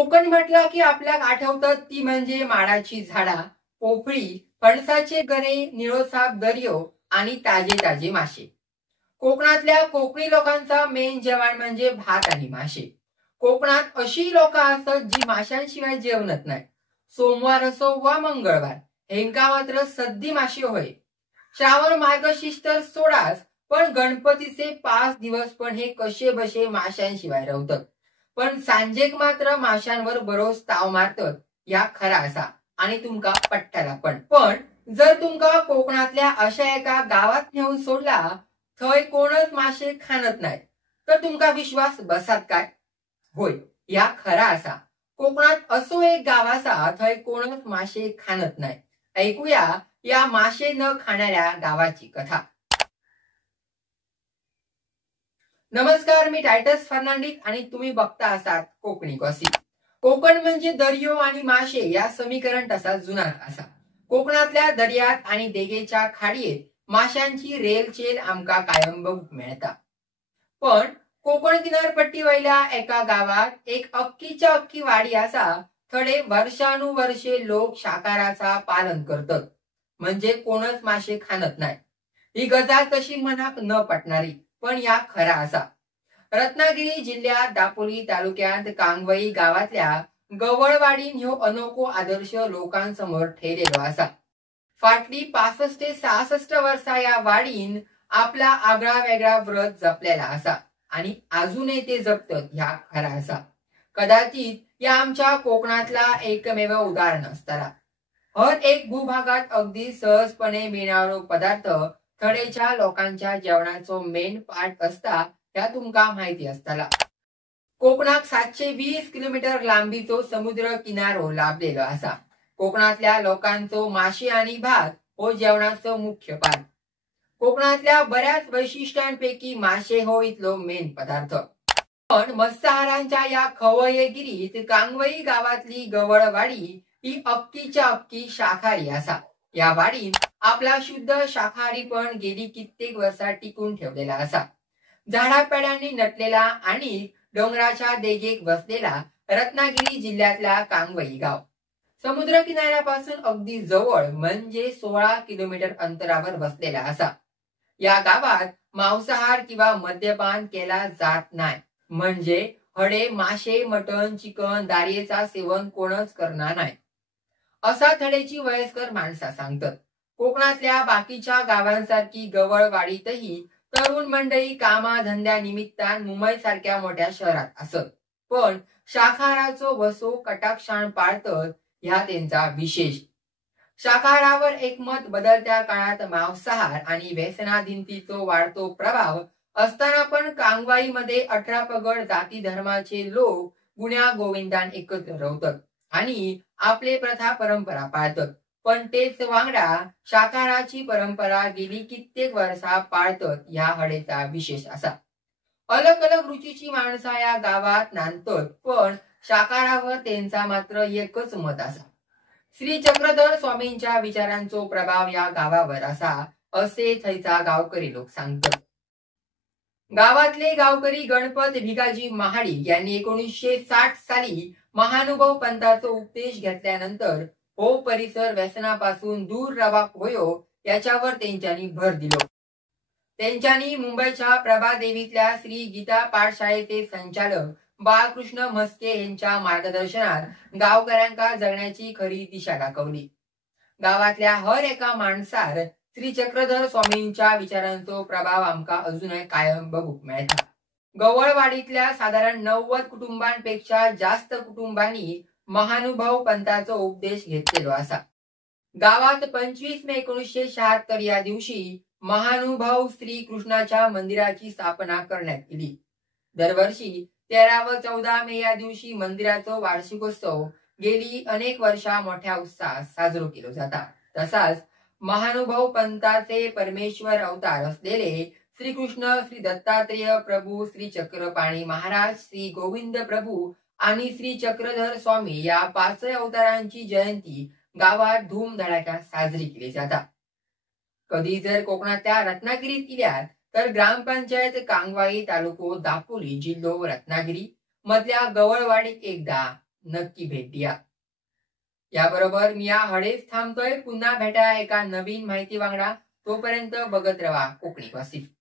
कोकण म्हटलं की आपल्याला आठवतात ती म्हणजे माडाची झाडा, पोफळी, फणसाचे गरे, निळोसाप दर्यो आणि ताजे ताजे मासे. कोकणातल्या कोकणी लोकांचा मेन जेवण म्हणजे भात आणि मासे. कोकणात अशी लोक असतात जी माशांशिवाय जेवणत नाही. सोमवार असो वा मंगळवार, हेंका मात्र सद्दी मासे होय. श्रावण मार्गशीर्ष तर सोडाच, पण गणपतीचे 5 दिवस पण हे कसे बसे माशांशिवाय रवतात. पण सांजेक मात्र माशांवर बरोच ताव मारतात, या खरा असा. आणि तुमका पट्टाला पण जर तुमका कोकणातल्या अशा एका गावात नेऊन सोडला, थंय कोणच मासे खाणत नाही, तर तुमका विश्वास बसात काय? होय, या खरा असा. कोकणात असो एक गाव असा, थंय कोणच मासे खाणत नाही. ऐकूया या मासे न खाणाऱ्या गावाची कथा. नमस्कार, मी टायटस फर्नांडिस आणि तुम्ही बघता आहात कोकणी गॉसिप. कोकण म्हणजे दर्यो आणि मासे या समीकरण तसा जुना असा. कोकणातल्या दर्यात आणि देगेच्या खाडीत माशांची रेलचेल आमका कायम बघूक मिळता. पण कोकण किनारपट्टी वयल्या एका गावात एक अख्खीच्या अख्खी वाडी असा. थोडे वर्षानुवर्षे लोक शाकाहाराचा पालन करतात, म्हणजे कोणच मासे खाणत नाही. ही गजाल तशी मनाक न पटणारी, पण या खरा असा. रत्नागिरी जिल्ह्यात दापोली तालुक्यात कांगवई गावातल्या गवळवाडीन ह्यो अनोखो आदर्श लोकांसमोर ठेवलेलो असा. फाटली 65 ते 66 वर्षा या वाडीन आपला आगळा वेगळा व्रत जपलेला असा आणि अजूनही ते जपतात, ह्या खरा असा. कदाचित या आमच्या कोकणातला एकमेव उदाहरण असताना. हर एक भूभागात अगदी सहजपणे मिळणारो पदार्थ थडेच्या लोकांच्या जेवणाचो मेन पार्ट असता, ह्या तुमका माहिती असताला. कोकणात 720 किलोमीटर लांबीचो समुद्र किनारो लाभलेलो असा. कोकणातल्या लोकांचो मासे आणि भात हो जेवणाचो मुख्य पार्ट. कोकणातल्या बऱ्याच वैशिष्ट्यांपैकी मासे हो इथलो मेन पदार्थ. पण मत्स्याहारांच्या या खवय्येगिरीत कांगवई गावातली गवळवाडी ही अख्खीच्या अख्खी शाकाहारी असा. या वाडीत आपला शुद्ध शाकाहारी पण गेली कित्येक वर्षा टिकून ठेवलेला असा. झाडापेड्यांनी नटलेला आणि डोंगराच्या देगेक बसलेला रत्नागिरी जिल्ह्यातला कांगवई गाव समुद्र किनाऱ्यापासून अगदी जवळ म्हणजे 16 किलोमीटर अंतरावर बसलेला असा. या गावात मांसाहार किंवा मद्यपान केला जात नाही, म्हणजे हडे, मासे, मटण, चिकन, दारियेचा सेवन कोणच करणार नाही, असा थडेची वयस्कर माणसा सांगतात. कोकणातल्या बाकीच्या गावांसारखी गवळवाडीतही तरुण मंडळी कामा धंद्या निमित्तान मुंबई सारख्या मोठ्या शहरात असत, पण शाकाहाराचो वसो कटाक्षान पाळतात, ह्या त्यांचा विशेष. शाकाहारावर एकमत बदलत्या काळात मांसाहार आणि व्यसनाधीनतेचो वाढतो प्रभाव असताना पण कांगवाईमध्ये 18 पगड जाती धर्माचे लोक गुण्या गोविंदान एकत्र राहतात आणि आपले प्रथा परंपरा पाळतात. पण तेच वांगडा शाकाहाराची परंपरा गेली कित्येक वर्षा पाळतात, ह्या हडेचा विशेष असा. अलग अलग रुचीची माणसा या गावात नांदतात, पण शाकाहारावर त्यांचा मात्र एकच मत असा. श्री चक्रधर स्वामींच्या विचारांचो प्रभाव या गावावर असा, असे थैचा गावकरी लोक सांगतात. गावातले गावकरी गणपत भिगाजी महाडी यांनी 1960 साली महानुभव पंथाचा उपदेश घेतल्यानंतर हो परिसर व्यसनापासून दूर रवा होयो याच्यावर त्यांच्यानी भर दिलो. त्यांच्यानी मुंबईच्या प्रभादेवीतल्या श्री गीता पाठशाळेचे संचालक बाळकृष्ण म्हस्के यांच्या मार्गदर्शनात गावकऱ्यांका जगण्याची खरी दिशा दाखवली. गावातल्या हर एका माणसार श्री चक्रधर स्वामींच्या विचारांचो प्रभाव आमका अजूनही कायम बघूक मिळता. गवळवाडीतल्या साधारण 90 कुटुंबांपेक्षा जास्त कुटुंबांनी महानुभव पंथाचा उपदेश घेतलेलो असा. गावात 25 मे 1976 या दिवशी महानुभव श्री कृष्णाच्या मंदिराची स्थापना करण्यात आली. दरवर्षी 13 व 14 मे या दिवशी मंदिराचा वार्षिकोत्सव गेली अनेक वर्षा मोठ्या उत्साहात साजरा केला जाता. तसाच महानुभव पंथाचे परमेश्वर अवतार असलेले श्री कृष्ण, श्री दत्तात्रेय प्रभू, श्री चक्रपाणी महाराज, श्री गोविंद प्रभू आणि श्री चक्रधर स्वामी या 5 अवतारांची जयंती गावात धूमधडाक्यात साजरी केली जाता. कधी जर कोकणातल्या रत्नागिरीत इल्यात तर ग्रामपंचायत कांगवाई तालुको दापोली जिल्हो रत्नागिरी मधल्या गवळवाडीत एकदा नक्की भेट द्या. याबरोबर मी या हळेच थांबतोय. पुन्हा भेटा एका नवीन माहिती वांगडा. तोपर्यंत बघत राहा कोकणी गॉसिप.